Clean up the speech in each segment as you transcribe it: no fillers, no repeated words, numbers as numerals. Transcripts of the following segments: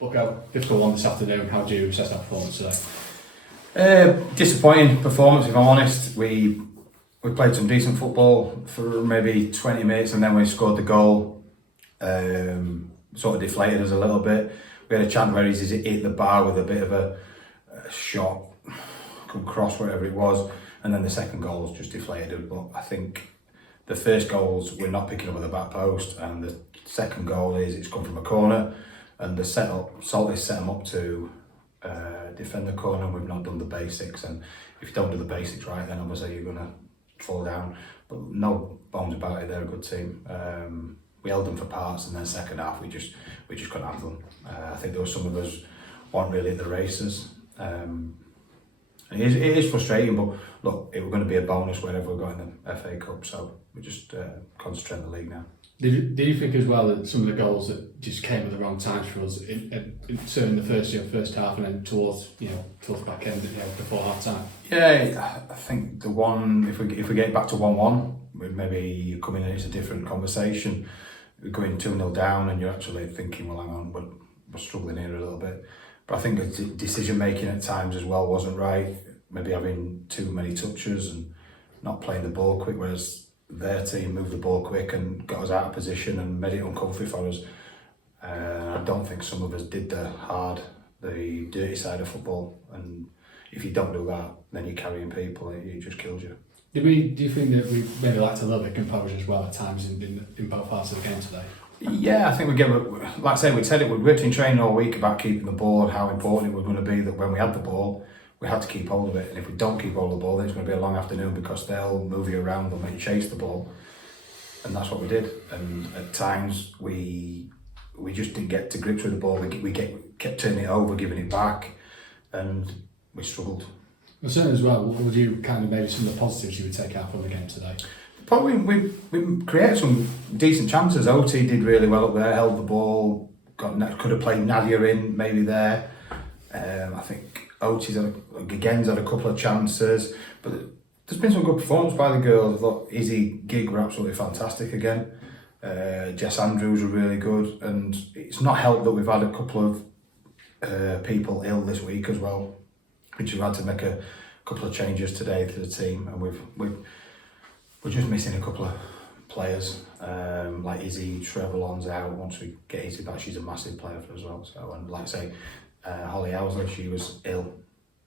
Look out, difficult one this afternoon. How do you assess that performance today? Disappointing performance, if I'm honest. We played some decent football for maybe 20 minutes and then we scored the goal. Sort of deflated us a little bit. We had a chance where he's hit the bar with a bit of a shot, come cross, whatever it was, and then the second goal was just deflated. But I think the first goals we're not picking up at the back post, and the second goal it's come from a corner, and the setup, Salty set them up to defend the corner, and we've not done the basics. And if you don't do the basics right, then obviously you're gonna fall down. But no bones about it, they're a good team. We held them for parts, and then second half we just couldn't have them. I think there were some of us weren't really at the races. And it is frustrating, but look, it was going to be a bonus whenever we got in the FA Cup, so we just concentrate on the league now. Did you think as well that some of the goals that just came at the wrong times for us, certainly in the first half, and then towards the back end, before half time? Yeah, I think the one, if we get back to 1-1, we maybe come in and it's a different conversation. We're going 2-0 down, and you're actually thinking, well, hang on, we're struggling here a little bit. But I think the decision making at times as well wasn't right. Maybe having too many touches and not playing the ball quick, whereas their team moved the ball quick and got us out of position and made it uncomfortable for us. I don't think some of us did the dirty side of football. And if you don't do that, then you're carrying people, it just kills you. Do you think that we maybe lacked a little bit of composure as well at times in both parts of the game today? Yeah, I think like I say, we said it, we worked in training all week about keeping the ball and how important it was going to be that when we had the ball, we had to keep hold of it. And if we don't keep hold of the ball, then it's going to be a long afternoon because they'll move you around, they'll make you chase the ball. And that's what we did. And at times we just didn't get to grips with the ball. We kept turning it over, giving it back, and we struggled. Well, certainly as well, what would you kind of maybe some of the positives you would take out from the game today? Probably we created some decent chances. OT did really well up there, held the ball, could have played Nadia in maybe there. I think OT's Gagen's had a couple of chances, but there's been some good performance by the girls. I thought Izzy, Gig were absolutely fantastic again. Jess Andrews were really good, and it's not helped that we've had a couple of people ill this week as well, which we've had to make a couple of changes today to the team, and we're just missing a couple of players, like Izzy Trevelyan's out. Once we get Izzy back, she's a massive player for us as well. So, and like I say, Holly Owsley, she was ill,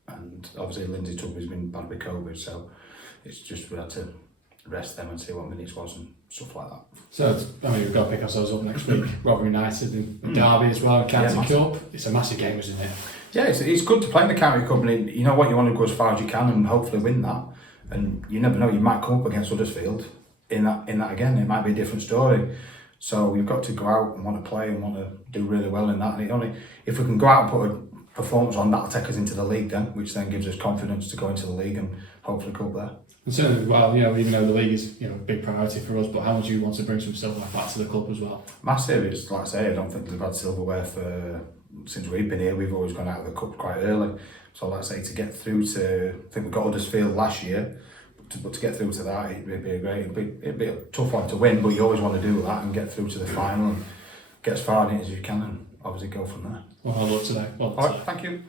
and obviously Lindsay Tugby's been bad with COVID, so it's just we had to rest them and see what minutes was and stuff like that. So, we've got to pick ourselves up next week. Rotherham United and Derby as well, County Cup. It's a massive game, isn't it? Yeah, it's good to play in the County Cup, and you know what, you want to go as far as you can and hopefully win that. And you never know, you might come up against Huddersfield in that again. It might be a different story. So we've got to go out and want to play and want to do really well in that. And if we can go out and put a performance on, that'll take us into the league then, which then gives us confidence to go into the league and hopefully go up there. And certainly, well, even though the league is a big priority for us, but how much do you want to bring some silverware back to the club as well? Massive. It's like I say, I don't think they've had silverware since we've been here. We've always gone out of the cup quite early. So like I say, to get through to, I think we got Huddersfield last year, but to get through to that, it'd be a tough one to win, but you always want to do that and get through to the final and get as far in it as you can and obviously go from there. Well, good luck today. All right, thank you.